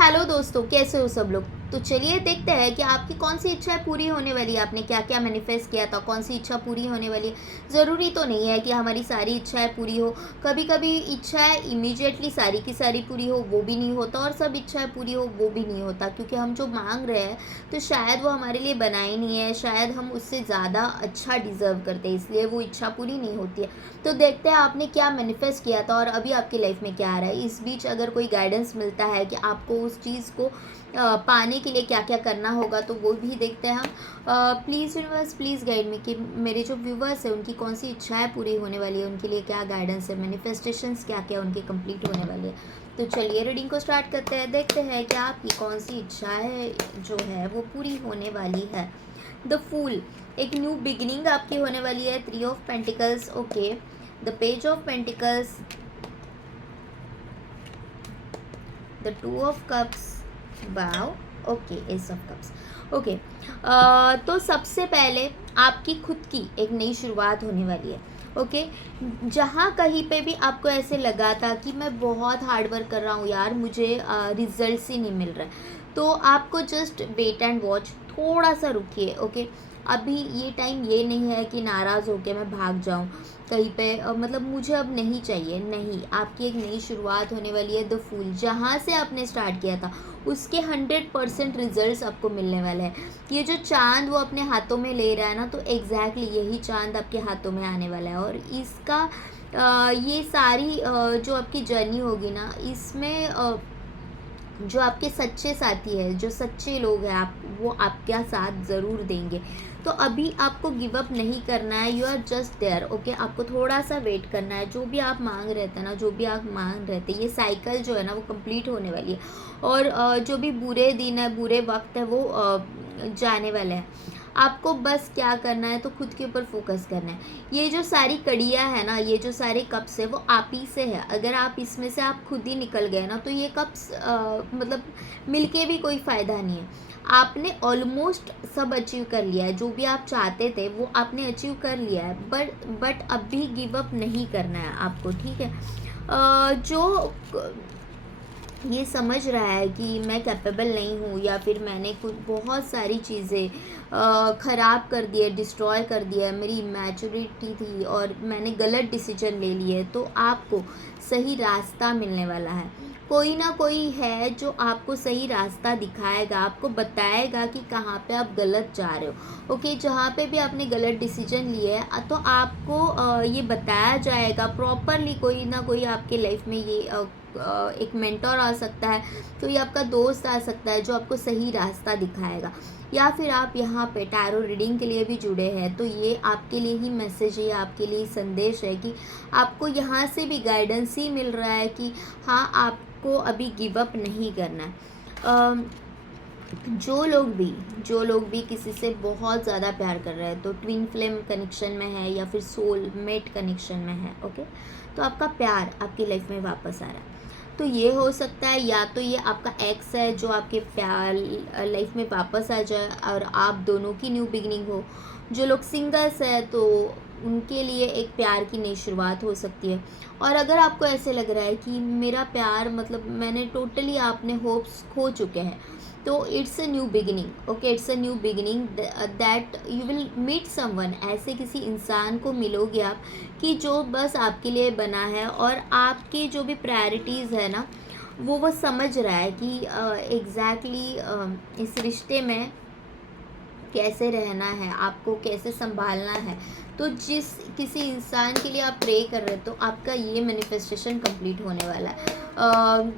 Hello दोस्तों, कैसे हो सब लोग। तो चलिए देखते हैं कि आपकी कौन सी इच्छाएं पूरी होने वाली है। आपने क्या क्या मैनिफेस्ट किया था, कौन सी इच्छा पूरी होने वाली है। ज़रूरी तो नहीं है कि हमारी सारी इच्छाएं पूरी हो। कभी कभी इच्छाएं इमीडिएटली सारी की सारी पूरी हो, वो भी नहीं होता, और सब इच्छाएं पूरी हो वो भी नहीं होता, क्योंकि हम जो मांग रहे हैं तो शायद वो हमारे लिए बना ही नहीं है, शायद हम उससे ज़्यादा अच्छा डिज़र्व करते हैं, इसलिए वो इच्छा पूरी नहीं होती है। तो देखते हैं आपने क्या मैनिफेस्ट किया था और अभी आपकी लाइफ में क्या आ रहा है। इस बीच अगर कोई गाइडेंस मिलता है कि आपको उस चीज़ को पाने के लिए क्या क्या करना होगा, तो वो भी देखते हैं हम। Please universe, please guide me कि मेरे जो व्यूवर्स हैं उनकी कौन सी इच्छाएं पूरी होने वाली है, उनके लिए क्या गाइडेंस है, मैनिफेस्टेशंस क्या क्या उनके कंप्लीट होने वाली है। तो चलिए रीडिंग को स्टार्ट करते हैं, देखते हैं कि आपकी कौन सी इच्छा है जो है वो पूरी होने वाली है। द फूल, एक न्यू बिगिनिंग आपकी होने वाली है। 3 of pentacles, okay. The page of pentacles, the 2 of cups, wow, okay, S of cups, okay. तो सबसे पहले आपकी खुद की एक नई शुरुआत होने वाली है, ओके। जहाँ कहीं पे भी आपको ऐसे लगा था कि मैं बहुत हार्ड वर्क कर रहा हूँ यार, मुझे रिजल्ट्स ही नहीं मिल रहा है, तो आपको जस्ट वेट एंड वॉच, थोड़ा सा रुकिए, ओके। अभी ये टाइम ये नहीं है कि नाराज़ होकर मैं भाग जाऊँ कहीं पे, मतलब मुझे अब नहीं चाहिए, नहीं। आपकी एक नई शुरुआत होने वाली है। द फूल, जहाँ से आपने स्टार्ट किया था उसके 100% रिजल्ट्स आपको मिलने वाले हैं। ये जो चांद वो अपने हाथों में ले रहा है ना, तो एग्जैक्टली यही चांद आपके हाथों में आने वाला है। और इसका ये सारी जो आपकी जर्नी होगी ना, इसमें जो आपके सच्चे साथी है, जो सच्चे लोग हैं, आप वो आपका साथ ज़रूर देंगे। तो अभी आपको गिव अप नहीं करना है, you are just there, okay. आपको थोड़ा सा वेट करना है। जो भी आप मांग रहे थे ना, जो भी आप मांग रहे थे, ये साइकिल जो है ना वो कंप्लीट होने वाली है। और जो भी बुरे दिन है, बुरे वक्त है, वो जाने वाले हैं। आपको बस क्या करना है, तो खुद के ऊपर फोकस करना है। ये जो सारी कड़ियाँ है ना, ये जो सारे कप्स है, वो आप ही से है। अगर आप इसमें से आप खुद ही निकल गए ना, तो ये कप्स मतलब मिलके भी कोई फ़ायदा नहीं है। आपने ऑलमोस्ट सब अचीव कर लिया है, जो भी आप चाहते थे वो आपने अचीव कर लिया है। बट अभी गिव अप नहीं करना है आपको, ठीक है। जो ये समझ रहा है कि मैं कैपेबल नहीं हूँ, या फिर मैंने कुछ बहुत सारी चीज़ें ख़राब कर दी है, डिस्ट्रॉय कर दिया है, मेरी मैच्योरिटी थी और मैंने गलत डिसीजन ले लिए, तो आपको सही रास्ता मिलने वाला है। कोई ना कोई है जो आपको सही रास्ता दिखाएगा, आपको बताएगा कि कहाँ पे आप गलत जा रहे हो, ओके। जहाँ पे भी आपने गलत डिसीजन लिए है, तो आपको ये बताया जाएगा प्रॉपरली। कोई ना कोई आपके लाइफ में ये एक मेंटर आ सकता है, तो ये आपका दोस्त आ सकता है जो आपको सही रास्ता दिखाएगा। या फिर आप यहाँ पे टैरो रीडिंग के लिए भी जुड़े हैं, तो ये आपके लिए ही मैसेज है, आपके लिए संदेश है कि आपको यहाँ से भी गाइडेंस ही मिल रहा है कि हाँ, आपको अभी गिव अप नहीं करना है। जो लोग भी किसी से बहुत ज़्यादा प्यार कर रहे हैं, तो ट्विन फ्लेम कनेक्शन में है या फिर सोल मेट कनेक्शन में है, ओके। तो आपका प्यार आपकी लाइफ में वापस आ रहा है। तो ये हो सकता है या तो ये आपका एक्स है जो आपके प्यार लाइफ में वापस आ जाए और आप दोनों की न्यू बिगनिंग हो। जो लोग सिंगल्स है तो उनके लिए एक प्यार की नई शुरुआत हो सकती है। और अगर आपको ऐसे लग रहा है कि मेरा प्यार, मतलब मैंने टोटली, आपने होप्स खो चुके हैं, तो it's a new beginning, okay. It's a new beginning that you will meet someone. ऐसे किसी इंसान को मिलोगे आप कि जो बस आपके लिए बना है, और आपकी जो भी प्रायोरिटीज़ है ना, वो समझ रहा है कि एग्जैक्टली इस रिश्ते में कैसे रहना है, आपको कैसे संभालना है। तो जिस किसी इंसान के लिए आप प्रे कर रहे हो, तो आपका ये मैनिफेस्टेशन कंप्लीट होने वाला है।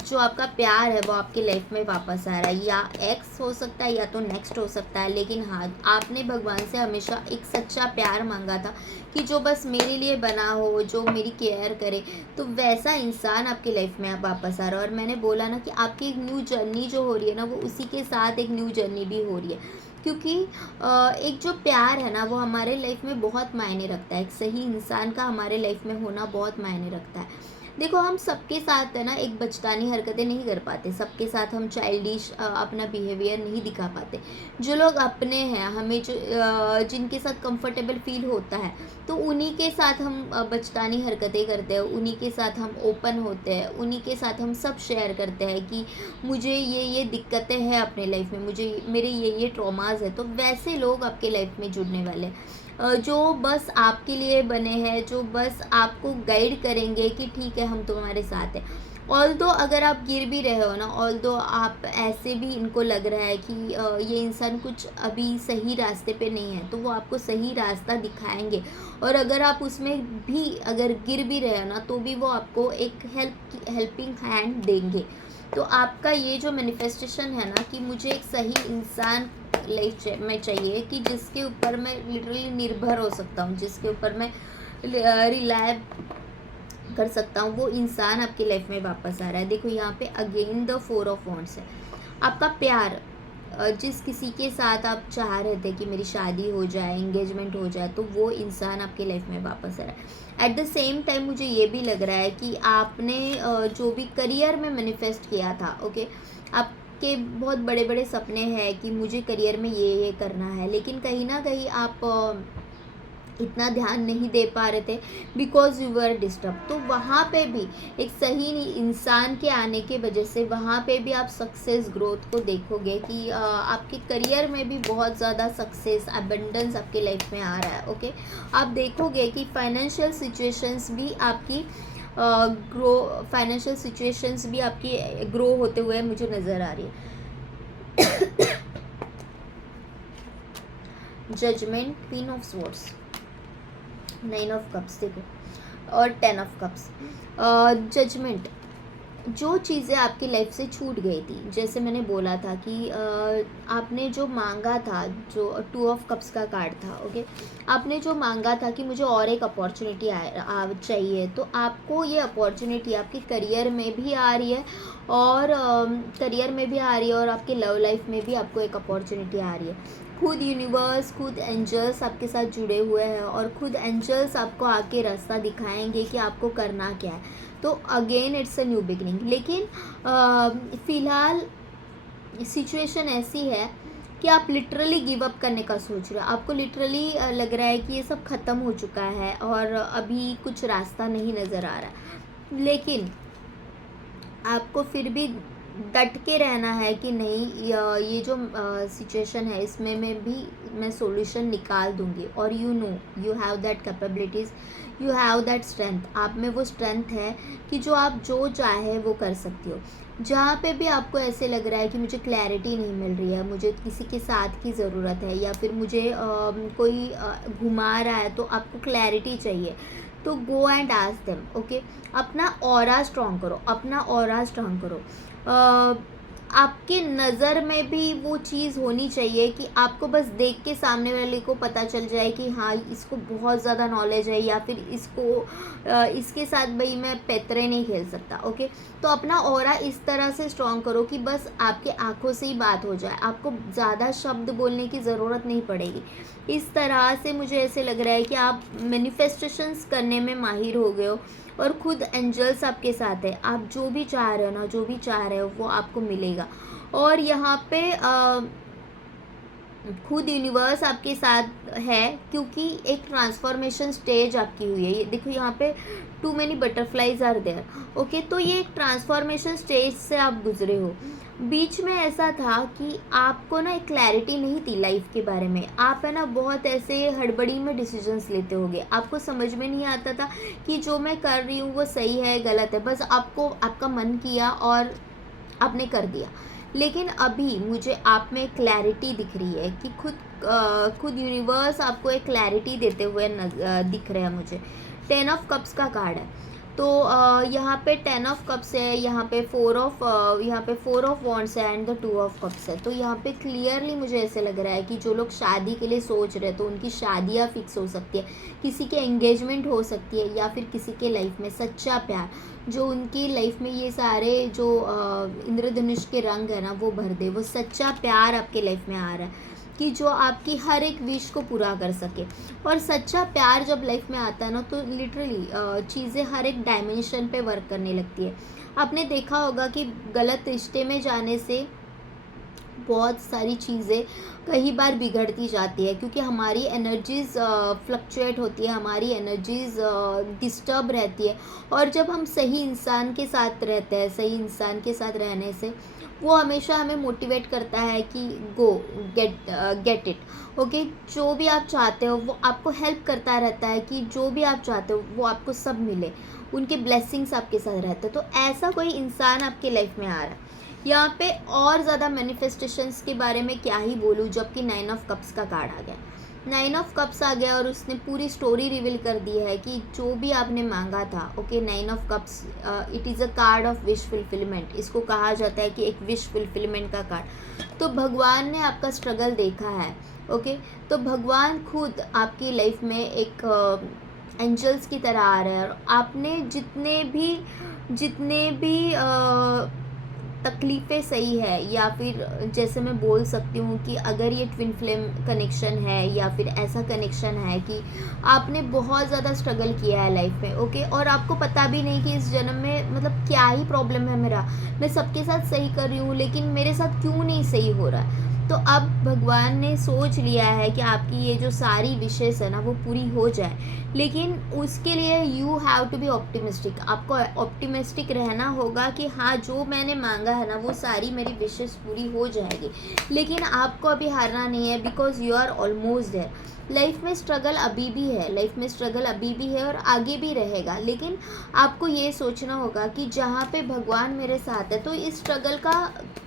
जो आपका प्यार है वो आपकी लाइफ में वापस आ रहा है, या एक्स हो सकता है या तो नेक्स्ट हो सकता है। लेकिन हाँ, आपने भगवान से हमेशा एक सच्चा प्यार मांगा था कि जो बस मेरे लिए बना हो, जो मेरी केयर करे, तो वैसा इंसान आपकी लाइफ में अब वापस आ रहा है। और मैंने बोला ना कि आपकी एक न्यू जर्नी जो हो रही है ना, वो उसी के साथ एक न्यू जर्नी भी हो रही है। क्योंकि एक जो प्यार है ना, वो हमारे लाइफ में बहुत मायने रखता है। एक सही इंसान का हमारे लाइफ में होना बहुत मायने रखता है। देखो हम सबके साथ है ना एक बचकानी हरकतें नहीं कर पाते, सबके साथ हम चाइल्डिश अपना बिहेवियर नहीं दिखा पाते। जो लोग अपने हैं, हमें जो जिनके साथ कंफर्टेबल फील होता है, तो उन्हीं के साथ हम बचकानी हरकतें करते हैं, उन्हीं के साथ हम ओपन होते हैं, उन्हीं के साथ हम सब शेयर करते हैं कि मुझे ये दिक्कतें हैं अपने लाइफ में, मुझे मेरे ये ट्रॉमास है। तो वैसे लोग आपके लाइफ में जुड़ने वाले हैं, जो बस आपके लिए बने हैं, जो बस आपको गाइड करेंगे कि ठीक है हम तुम्हारे साथ हैं। ऑल्दो अगर आप गिर भी रहे हो ना, ऑल्दो आप ऐसे भी इनको लग रहा है कि ये इंसान कुछ अभी सही रास्ते पे नहीं है, तो वो आपको सही रास्ता दिखाएंगे। और अगर आप उसमें भी अगर गिर भी रहे हो ना, तो भी वो आपको एक हेल्पिंग हैंड देंगे। तो आपका ये जो मैनिफेस्टेशन है ना कि मुझे एक सही इंसान लाइफ में चाहिए, कि जिसके ऊपर मैं लिटरली निर्भर हो सकता हूँ, जिसके ऊपर मैं रिलाय कर सकता हूँ, वो इंसान आपकी लाइफ में वापस आ रहा है। देखो यहाँ पे अगेन द 4 ऑफ वॉन्ड्स है। आपका प्यार, जिस किसी के साथ आप चाह रहे थे कि मेरी शादी हो जाए, एंगेजमेंट हो जाए, तो वो इंसान आपके लाइफ में वापस आ रहा है। एट द सेम टाइम मुझे ये भी लग रहा है कि आपने जो भी करियर में मैनिफेस्ट किया था, ओके, आपके बहुत बड़े बड़े सपने हैं कि मुझे करियर में ये करना है, लेकिन कहीं ना कहीं आप इतना ध्यान नहीं दे पा रहे थे बिकॉज यू वर डिस्टर्ब। तो वहाँ पे भी एक सही इंसान के आने के वजह से वहाँ पे भी आप सक्सेस ग्रोथ को देखोगे कि आपके करियर में भी बहुत ज़्यादा सक्सेस अबंडेंस आपके लाइफ में आ रहा है। ओके, आप देखोगे कि फाइनेंशियल सिचुएशंस भी आपकी फाइनेंशियल सिचुएशंस भी आपकी ग्रो होते हुए मुझे नज़र आ रही है। Judgement, queen of swords, 9 of cups देखो, और 10 ऑफ कप्स। जजमेंट, जो चीज़ें आपकी लाइफ से छूट गई थी, जैसे मैंने बोला था कि आपने जो मांगा था, जो 2 ऑफ कप्स का कार्ड था, ओके, आपने जो मांगा था कि मुझे और एक अपॉर्चुनिटी चाहिए, तो आपको ये अपॉर्चुनिटी आपके करियर में भी आ रही है, और करियर में भी आ रही है, और आपके लव लाइफ में भी आपको एक अपॉर्चुनिटी आ रही है। खुद यूनिवर्स, खुद एंजल्स आपके साथ जुड़े हुए हैं, और खुद एंजल्स आपको आके रास्ता दिखाएंगे कि आपको करना क्या है। तो again it's a new beginning. लेकिन फ़िलहाल सिचुएशन ऐसी है कि आप लिटरली गिव अप करने का सोच रहे हो, आपको लिटरली लग रहा है कि ये सब ख़त्म हो चुका है और अभी कुछ रास्ता नहीं नज़र आ रहा, लेकिन आपको फिर भी डट के रहना है कि नहीं, ये जो सिचुएशन है इसमें मैं सॉल्यूशन निकाल दूंगी। और you have that capabilities, you have that strength, आप में वो स्ट्रेंथ है कि जो आप जो चाहे वो कर सकती हो। जहाँ पे भी आपको ऐसे लग रहा है कि मुझे क्लैरिटी नहीं मिल रही है, मुझे किसी के साथ की ज़रूरत है, या फिर मुझे कोई घुमा रहा है, तो आपको क्लैरिटी चाहिए, तो go and ask them. Okay, अपना ऑरा स्ट्रॉन्ग करो, अपना ऑरा स्ट्रॉन्ग करो। आपके नज़र में भी वो चीज़ होनी चाहिए कि आपको बस देख के सामने वाले को पता चल जाए कि हाँ इसको बहुत ज़्यादा नॉलेज है, या फिर इसके साथ भाई मैं पैतरे नहीं खेल सकता। ओके, तो अपना ऑरा इस तरह से स्ट्रॉन्ग करो कि बस आपके आंखों से ही बात हो जाए, आपको ज़्यादा शब्द बोलने की ज़रूरत नहीं पड़ेगी। इस तरह से मुझे ऐसे लग रहा है कि आप मैनिफेस्टेशंस करने में माहिर हो गए हो, और खुद एंजल्स आपके साथ है, आप जो भी चाह रहे हो ना, जो भी चाह रहे हो वो आपको मिलेगा। और यहाँ पे खुद यूनिवर्स आपके साथ है, क्योंकि एक ट्रांसफॉर्मेशन स्टेज आपकी हुई है। ये देखो यहाँ पे too many butterflies are there. Okay, तो ये एक ट्रांसफॉर्मेशन स्टेज से आप गुजरे हो। बीच में ऐसा था कि आपको ना एक क्लैरिटी नहीं थी लाइफ के बारे में, आप है ना बहुत ऐसे हड़बड़ी में डिसीजंस लेते होगे, आपको समझ में नहीं आता था कि जो मैं कर रही हूँ वो सही है गलत है, बस आपका मन किया और आपने कर दिया। लेकिन अभी मुझे आप में क्लैरिटी दिख रही है कि खुद यूनिवर्स आपको एक क्लैरिटी देते हुए दिख रहा है मुझे। 10 ऑफ कप्स का कार्ड है, तो यहाँ पे 10 ऑफ कप्स है, यहाँ पे 4 ऑफ वॉन्ड्स है, एंड द 2 ऑफ कप्स है। तो यहाँ पे क्लियरली मुझे ऐसे लग रहा है कि जो लोग शादी के लिए सोच रहे हैं, तो उनकी शादियाँ फिक्स हो सकती है, किसी के एंगेजमेंट हो सकती है, या फिर किसी के लाइफ में सच्चा प्यार, जो उनकी लाइफ में ये सारे जो इंद्रधनुष के रंग है ना वो भर दे, वो सच्चा प्यार आपके लाइफ में आ रहा है। कि जो आपकी हर एक विश को पूरा कर सके। और सच्चा प्यार जब लाइफ में आता है ना, तो लिटरली चीज़ें हर एक डायमेंशन पे वर्क करने लगती है। आपने देखा होगा कि गलत रिश्ते में जाने से बहुत सारी चीज़ें कई बार बिगड़ती जाती है, क्योंकि हमारी एनर्जीज़ फ्लक्चुएट होती है, हमारी एनर्जीज़ डिस्टर्ब रहती है। और जब हम सही इंसान के साथ रहते हैं, सही इंसान के साथ रहने से वो हमेशा हमें मोटिवेट करता है कि गो गेट इट। ओके, जो भी आप चाहते हो वो आपको हेल्प करता रहता है कि जो भी आप चाहते हो वो आपको सब मिले, उनके ब्लेसिंग्स आपके साथ रहते हैं। तो ऐसा कोई इंसान आपके लाइफ में आ रहा है। यहाँ पे और ज़्यादा मैनिफेस्टेशंस के बारे में क्या ही बोलूँ, जबकि 9 ऑफ कप्स का कार्ड आ गया। 9 ऑफ कप्स आ गया और उसने पूरी स्टोरी रिवील कर दी है कि जो भी आपने मांगा था। Okay, 9 of cups it is a card of wish fulfilment. इसको कहा जाता है कि एक विश फुलफिलमेंट का कार्ड। तो भगवान ने आपका स्ट्रगल देखा है। ओके, तो भगवान खुद आपकी लाइफ में एक एंजल्स की तरह आ रहे हैं। और आपने जितने भी तकलीफ़ें सही है, या फिर जैसे मैं बोल सकती हूँ कि अगर ये ट्विन फ्लेम कनेक्शन है या फिर ऐसा कनेक्शन है कि आपने बहुत ज़्यादा स्ट्रगल किया है लाइफ में। ओके, और आपको पता भी नहीं कि इस जन्म में मतलब क्या ही प्रॉब्लम है मेरा, मैं सबके साथ सही कर रही हूँ लेकिन मेरे साथ क्यों नहीं सही हो रहा है। तो अब भगवान ने सोच लिया है कि आपकी ये जो सारी विशेस है ना वो पूरी हो जाए, लेकिन उसके लिए you have to be optimistic. आपको ऑप्टिमिस्टिक रहना होगा कि हाँ, जो मैंने मांगा है ना वो सारी मेरी विशेस पूरी हो जाएगी। लेकिन आपको अभी हारना नहीं है, because you are almost there. Life में स्ट्रगल अभी भी है, लाइफ में स्ट्रगल अभी भी है और आगे भी रहेगा। लेकिन आपको ये सोचना होगा कि जहाँ पे भगवान मेरे साथ है तो इस स्ट्रगल का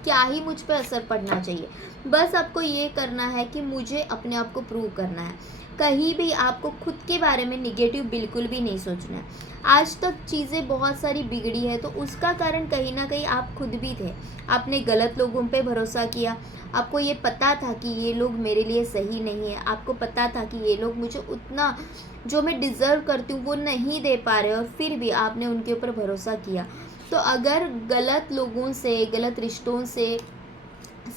क्या ही मुझ पे असर पड़ना चाहिए। बस आपको ये करना है कि मुझे अपने आप को प्रूव करना है। कहीं भी आपको खुद के बारे में निगेटिव बिल्कुल भी नहीं सोचना है। आज तक चीज़ें बहुत सारी बिगड़ी है तो उसका कारण कहीं ना कहीं आप खुद भी थे। आपने गलत लोगों पे भरोसा किया। आपको ये पता था कि ये लोग मेरे लिए सही नहीं है। आपको पता था कि ये लोग मुझे उतना जो मैं डिज़र्व करती हूँ वो नहीं दे पा रहे, और फिर भी आपने उनके ऊपर भरोसा किया। तो अगर गलत लोगों से, गलत रिश्तों से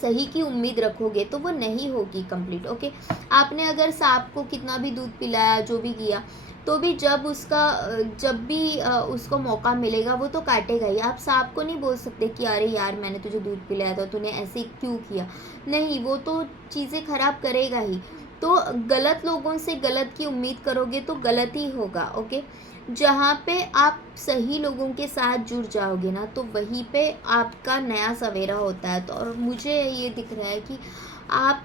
सही की उम्मीद रखोगे तो वो नहीं होगी कंप्लीट। ओके, आपने अगर सांप को कितना भी दूध पिलाया, जो भी किया, तो भी जब भी उसको मौका मिलेगा वो तो काटेगा ही। आप सांप को नहीं बोल सकते कि अरे यार मैंने तुझे दूध पिलाया था, तूने ऐसे क्यों किया। नहीं, वो तो चीज़ें खराब करेगा ही। तो गलत लोगों से गलत की उम्मीद करोगे तो गलत ही होगा। ओके, जहाँ पे आप सही लोगों के साथ जुड़ जाओगे ना तो वहीं पे आपका नया सवेरा होता है। तो और मुझे ये दिख रहा है कि आप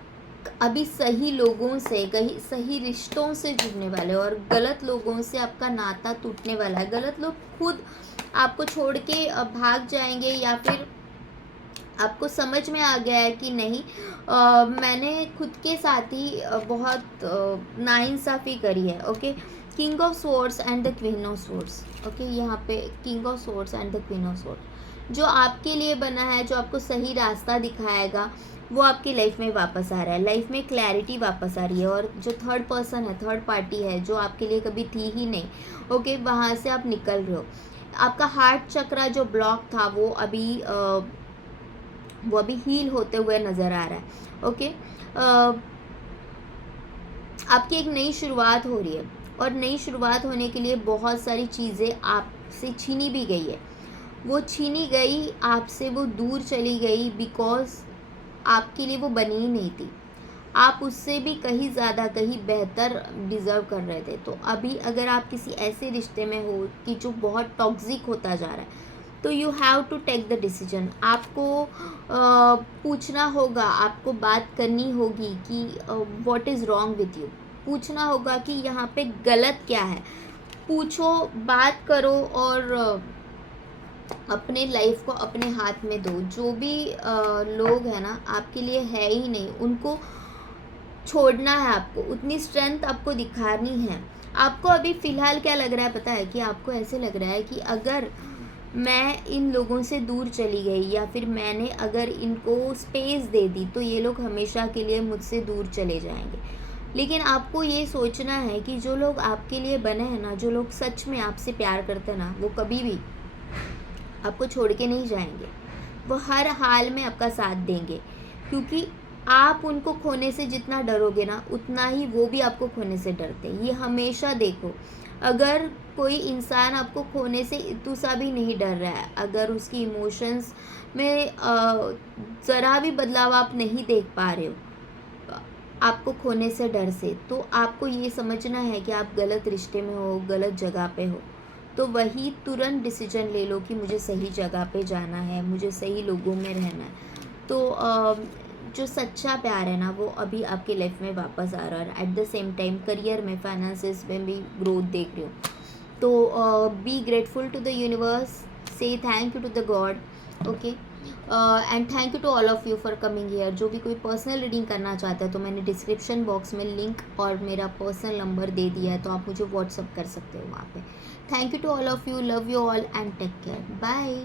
अभी सही लोगों से, कहीं सही रिश्तों से जुड़ने वाले हो, और गलत लोगों से आपका नाता टूटने वाला है। गलत लोग खुद आपको छोड़ के भाग जाएंगे, या फिर आपको समझ में आ गया है कि नहीं, मैंने खुद के साथ ही बहुत नाइंसाफ़ी करी है। Okay, king of swords and the queen of swords. Okay, यहाँ पे king of swords and the queen of swords जो आपके लिए बना है, जो आपको सही रास्ता दिखाएगा, वो आपकी लाइफ में वापस आ रहा है। लाइफ में क्लैरिटी वापस आ रही है। और जो थर्ड पर्सन है, थर्ड पार्टी है, जो आपके लिए कभी थी ही नहीं, ओके, वहाँ से आप निकल रहे हो। आपका हार्ट चक्रा जो ब्लॉक था वो अभी हील होते हुए नज़र आ रहा है। ओके, आपकी एक नई शुरुआत हो रही है, और नई शुरुआत होने के लिए बहुत सारी चीज़ें आपसे छीनी भी गई है। वो छीनी गई आपसे, वो दूर चली गई, बिकॉज आपके लिए वो बनी ही नहीं थी। आप उससे भी कहीं ज़्यादा, कहीं बेहतर डिज़र्व कर रहे थे। तो अभी अगर आप किसी ऐसे रिश्ते में हो कि जो बहुत टॉक्सिक होता जा रहा है, तो you have to take the decision. आपको पूछना होगा, आपको बात करनी होगी कि what is wrong with you. पूछना होगा कि यहाँ पे गलत क्या है। पूछो, बात करो, और अपने लाइफ को अपने हाथ में दो। जो भी लोग हैं ना आपके लिए है ही नहीं, उनको छोड़ना है। आपको उतनी स्ट्रेंथ आपको दिखानी है। आपको अभी फ़िलहाल क्या लग रहा है पता है, कि आपको ऐसे लग रहा है कि अगर मैं इन लोगों से दूर चली गई, या फिर मैंने अगर इनको स्पेस दे दी, तो ये लोग हमेशा के लिए मुझसे दूर चले जाएंगे। लेकिन आपको ये सोचना है कि जो लोग आपके लिए बने हैं ना, जो लोग सच में आपसे प्यार करते हैं ना, वो कभी भी आपको छोड़ के नहीं जाएंगे। वो हर हाल में आपका साथ देंगे, क्योंकि आप उनको खोने से जितना डरोगे ना, उतना ही वो भी आपको खोने से डरते हैं। ये हमेशा देखो, अगर कोई इंसान आपको खोने से इतू सा भी नहीं डर रहा है, अगर उसकी इमोशंस में ज़रा भी बदलाव आप नहीं देख पा रहे हो आपको खोने से डर से, तो आपको ये समझना है कि आप गलत रिश्ते में हो, गलत जगह पे हो। तो वही तुरंत डिसीजन ले लो कि मुझे सही जगह पे जाना है, मुझे सही लोगों में रहना है। तो जो सच्चा प्यार है ना, वो अभी आपकी लाइफ में वापस आ रहा है। At the same time career में, फाइनेंसिस में भी ग्रोथ देख रही हूँ। तो be grateful to the universe, say thank you to the God, okay, and thank you to all of you for coming here. जो भी कोई पर्सनल रीडिंग करना चाहता है तो मैंने डिस्क्रिप्शन बॉक्स में लिंक और मेरा पर्सनल नंबर दे दिया है, तो आप मुझे व्हाट्सअप कर सकते हो वहाँ पे। Thank you to all of you, love you all and take care, bye.